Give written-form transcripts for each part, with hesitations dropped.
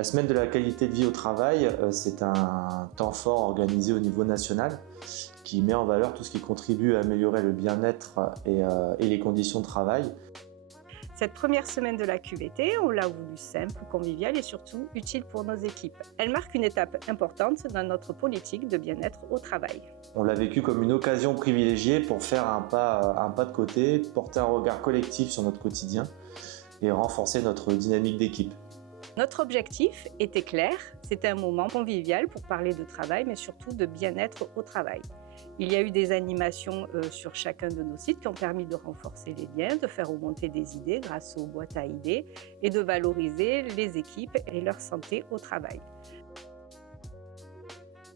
La semaine de la qualité de vie au travail, c'est un temps fort organisé au niveau national qui met en valeur tout ce qui contribue à améliorer le bien-être et les conditions de travail. Cette première semaine de la QVT, on l'a voulu simple, conviviale et surtout utile pour nos équipes. Elle marque une étape importante dans notre politique de bien-être au travail. On l'a vécu comme une occasion privilégiée pour faire un pas de côté, porter un regard collectif sur notre quotidien et renforcer notre dynamique d'équipe. Notre objectif était clair, c'était un moment convivial pour parler de travail, mais surtout de bien-être au travail. Il y a eu des animations sur chacun de nos sites qui ont permis de renforcer les liens, de faire remonter des idées grâce aux boîtes à idées et de valoriser les équipes et leur santé au travail.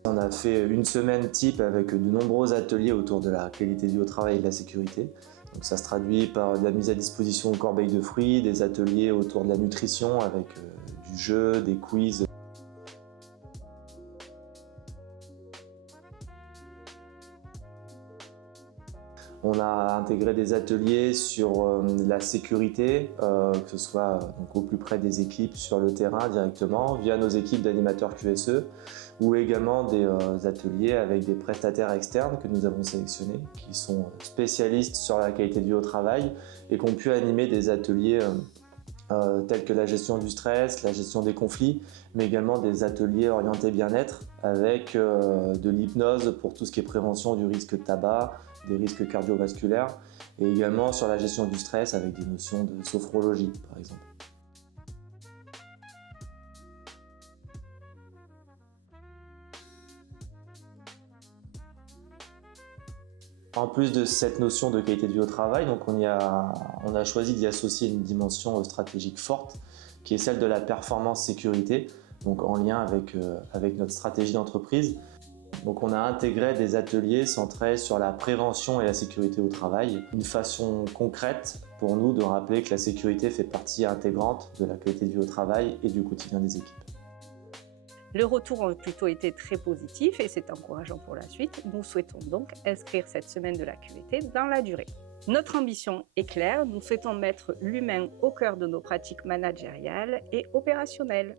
On a fait une semaine type avec de nombreux ateliers autour de la qualité de vie au travail et de la sécurité. Donc ça se traduit par de la mise à disposition de corbeilles de fruits, des ateliers autour de la nutrition avec du jeu, des quiz. On a intégré des ateliers sur la sécurité, que ce soit donc, au plus près des équipes sur le terrain directement, via nos équipes d'animateurs QSE, ou également des ateliers avec des prestataires externes que nous avons sélectionnés, qui sont spécialistes sur la qualité de vie au travail et qui ont pu animer des ateliers tels que la gestion du stress, la gestion des conflits, mais également des ateliers orientés bien-être avec de l'hypnose pour tout ce qui est prévention du risque de tabac, des risques cardiovasculaires et également sur la gestion du stress avec des notions de sophrologie par exemple. En plus de cette notion de qualité de vie au travail, donc on a choisi d'y associer une dimension stratégique forte qui est celle de la performance sécurité, donc en lien avec notre stratégie d'entreprise. Donc on a intégré des ateliers centrés sur la prévention et la sécurité au travail, une façon concrète pour nous de rappeler que la sécurité fait partie intégrante de la qualité de vie au travail et du quotidien des équipes. Les retours ont plutôt été très positifs et c'est encourageant pour la suite. Nous souhaitons donc inscrire cette semaine de la QVT dans la durée. Notre ambition est claire, nous souhaitons mettre l'humain au cœur de nos pratiques managériales et opérationnelles.